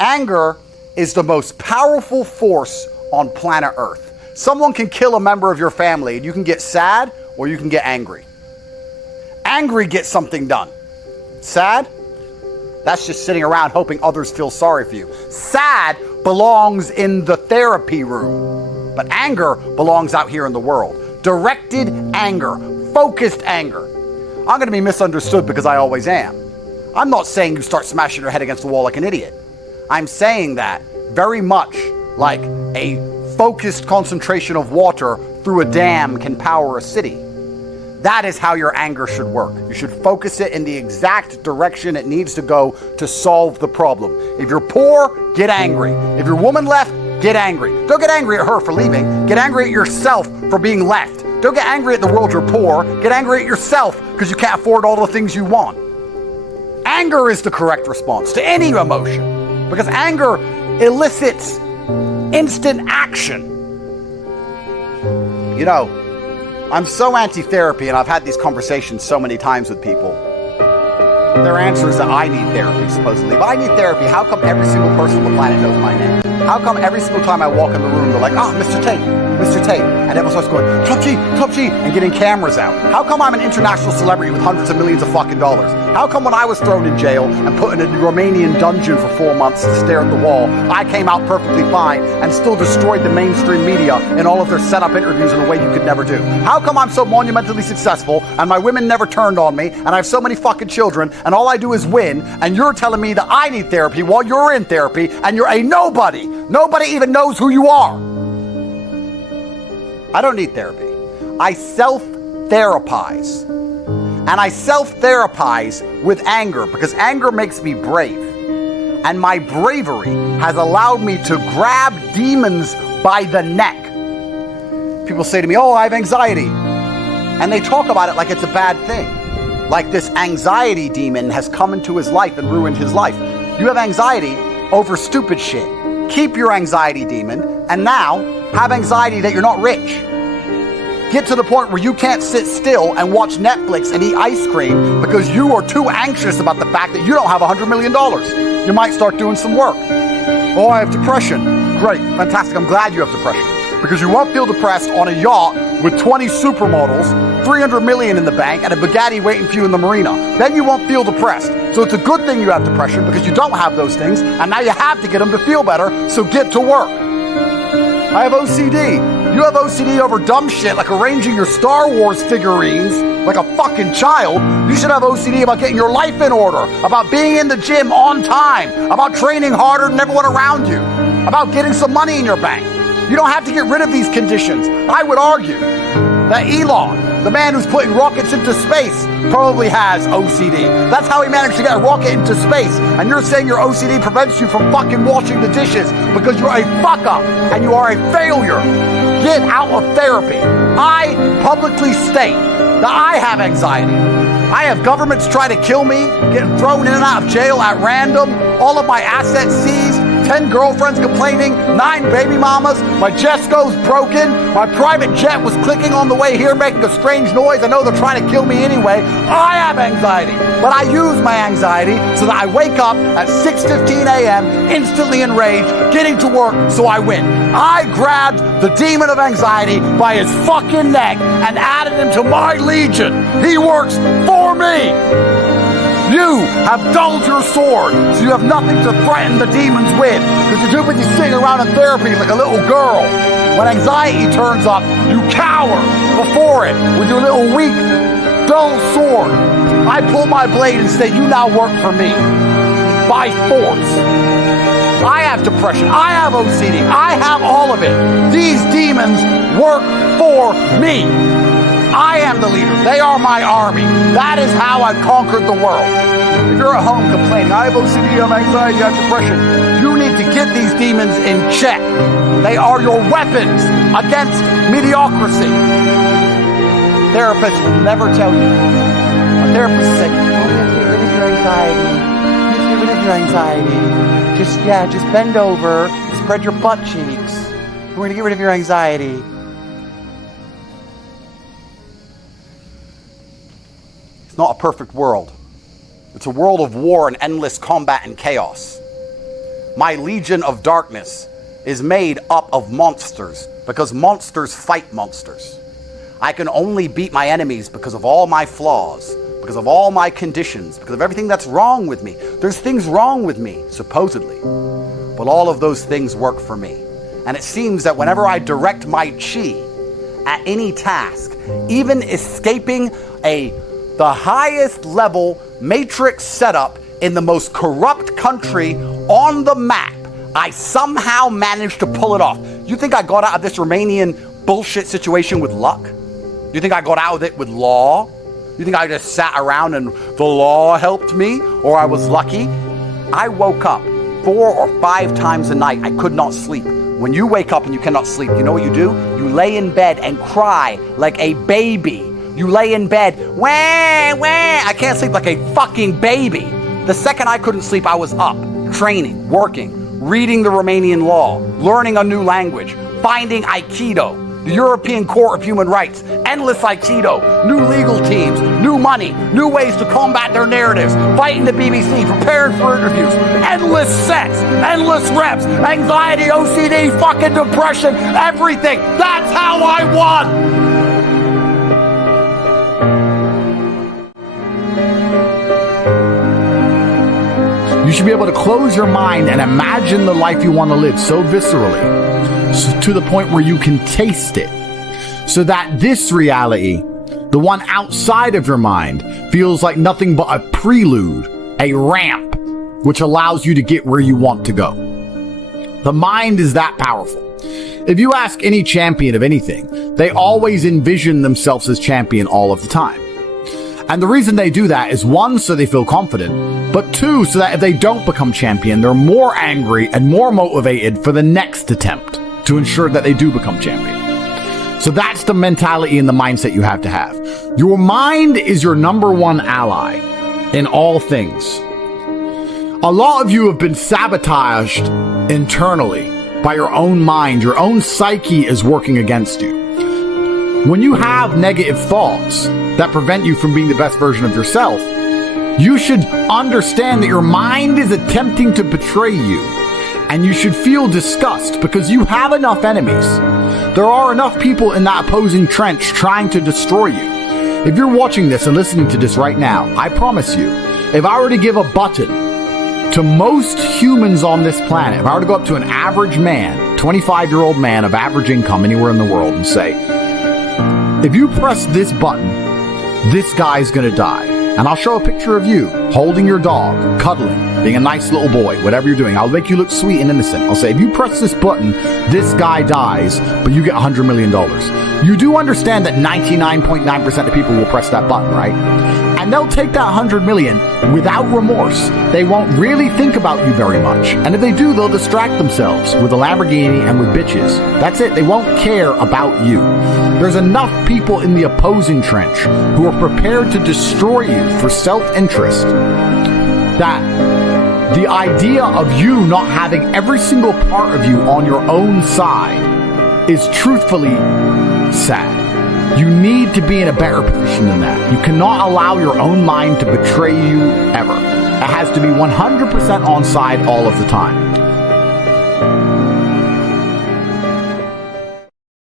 Anger is the most powerful force on planet Earth. Someone can kill a member of your family and you can get sad or you can get angry. Angry gets something done. Sad? That's just sitting around hoping others feel sorry for you. Sad belongs in the therapy room, but anger belongs out here in the world. Directed anger, focused anger. I'm going to be misunderstood because I always am. I'm not saying you start smashing your head against the wall like an idiot. I'm saying that very much like a focused concentration of water through a dam can power a city. That is how your anger should work. You should focus it in the exact direction it needs to go to solve the problem. If you're poor, get angry. If your woman left, get angry. Don't get angry at her for leaving. Get angry at yourself for being left. Don't get angry at the world you're poor. Get angry at yourself because you can't afford all the things you want. Anger is the correct response to any emotion because anger elicits instant action. You know, I'm so anti-therapy, and I've had these conversations so many times with people. Their answer is that I need therapy, supposedly. But I need therapy. How come every single person on the planet knows my name? How come every single time I walk in the room, they're like, oh, Mr. Tate, Mr. Tate. And everyone starts going, Top G, and getting cameras out. How come I'm an international celebrity with hundreds of millions of fucking dollars? How come when I was thrown in jail and put in a Romanian dungeon for 4 months to stare at the wall, I came out perfectly fine and still destroyed the mainstream media in all of their setup interviews in a way you could never do? How come I'm so monumentally successful and my women never turned on me and I have so many fucking children and all I do is win, and you're telling me that I need therapy while you're in therapy and you're a nobody? Nobody even knows who you are. I don't need therapy. I self-therapize. And I self-therapize with anger because anger makes me brave. And my bravery has allowed me to grab demons by the neck. People say to me, oh, I have anxiety. And they talk about it like it's a bad thing. Like this anxiety demon has come into his life and ruined his life. You have anxiety over stupid shit. Keep your anxiety demon, and now have anxiety that you're not rich. Get to the point where you can't sit still and watch Netflix and eat ice cream because you are too anxious about the fact that you don't have $100 million. You might start doing some work. Oh, I have depression. Great, fantastic. I'm glad you have depression because you won't feel depressed on a yacht with 20 supermodels, 300 million in the bank, and a Bugatti waiting for you in the marina. Then you won't feel depressed. So it's a good thing you have depression because you don't have those things, and now you have to get them to feel better, so get to work. I have OCD. You have OCD over dumb shit like arranging your Star Wars figurines like a fucking child. You should have OCD about getting your life in order, about being in the gym on time, about training harder than everyone around you, about getting some money in your bank. You don't have to get rid of these conditions. I would argue that Elon, the man who's putting rockets into space, probably has OCD. That's how he managed to get a rocket into space. And you're saying your OCD prevents you from fucking washing the dishes because you're a fuck up and you are a failure. Get out of therapy. I publicly state that I have anxiety. I have governments try to kill me, getting thrown in and out of jail at random, all of my assets seized, 10 girlfriends complaining, 9 baby mamas, my Jesco's broken, my private jet was clicking on the way here making a strange noise. I know they're trying to kill me anyway. I have anxiety, but I use my anxiety so that I wake up at 6:15 a.m. instantly enraged, getting to work so I win. I grabbed the demon of anxiety by his fucking neck and added him to my legion. He works for me. You have dulled your sword, so you have nothing to threaten the demons with, because you're too busy sitting around in therapy like a little girl. When anxiety turns up, you cower before it with your little weak, dull sword. I pull my blade and say, you now work for me. By force. I have depression. I have OCD. I have all of it. These demons work for me. I am the leader. They are my army. That is how I've conquered the world. If you're at home complaining, I have OCD, I have anxiety, I have depression, you need to get these demons in check. They are your weapons against mediocrity. Therapists will never tell you. A therapist will say, oh, you have to get rid of your anxiety. You have to get rid of your anxiety. Just bend over, spread your butt cheeks. We're going to get rid of your anxiety. It's not a perfect world. It's a world of war and endless combat and chaos. My legion of darkness is made up of monsters because monsters fight monsters. I can only beat my enemies because of all my flaws, because of all my conditions, because of everything that's wrong with me. There's things wrong with me, supposedly, but all of those things work for me. And it seems that whenever I direct my chi at any task, even escaping the highest level matrix setup in the most corrupt country on the map, I somehow managed to pull it off. You think I got out of this Romanian bullshit situation with luck? You think I got out of it with law? You think I just sat around and the law helped me, or I was lucky? I woke up 4 or 5 times a night. I could not sleep. When you wake up and you cannot sleep, you know what you do? You lay in bed and cry like a baby. You lay in bed, wah, wah. I can't sleep like a fucking baby. The second I couldn't sleep, I was up, training, working, reading the Romanian law, learning a new language, finding Aikido, the European Court of Human Rights, endless Aikido, new legal teams, new money, new ways to combat their narratives, fighting the BBC, preparing for interviews, endless sets, endless reps, anxiety, OCD, fucking depression, everything. That's how I won. You should be able to close your mind and imagine the life you want to live so viscerally, to the point where you can taste it, so that this reality, the one outside of your mind, feels like nothing but a prelude, a ramp, which allows you to get where you want to go. The mind is that powerful. If you ask any champion of anything, they always envision themselves as champion all of the time. And the reason they do that is 1, so they feel confident, but 2, so that if they don't become champion, they're more angry and more motivated for the next attempt to ensure that they do become champion. So that's the mentality and the mindset you have to have. Your mind is your number 1 ally in all things. A lot of you have been sabotaged internally by your own mind. Your own psyche is working against you. When you have negative thoughts that prevent you from being the best version of yourself, you should understand that your mind is attempting to betray you, and you should feel disgust because you have enough enemies. There are enough people in that opposing trench trying to destroy you. If you're watching this and listening to this right now, I promise you, if I were to give a button to most humans on this planet, if I were to go up to an average man, 25-year-old man of average income anywhere in the world, and say, if you press this button, this guy's gonna die. And I'll show a picture of you holding your dog, cuddling, being a nice little boy, whatever you're doing. I'll make you look sweet and innocent. I'll say, if you press this button, this guy dies, but you get $100 million. You do understand that 99.9% of people will press that button, right? And they'll take that 100 million without remorse. They won't really think about you very much. And if they do, they'll distract themselves with a Lamborghini and with bitches. That's it. They won't care about you. There's enough people in the opposing trench who are prepared to destroy you for self-interest that the idea of you not having every single part of you on your own side is truthfully sad. You need to be in a better position than that. You cannot allow your own mind to betray you ever. It has to be 100% on side all of the time.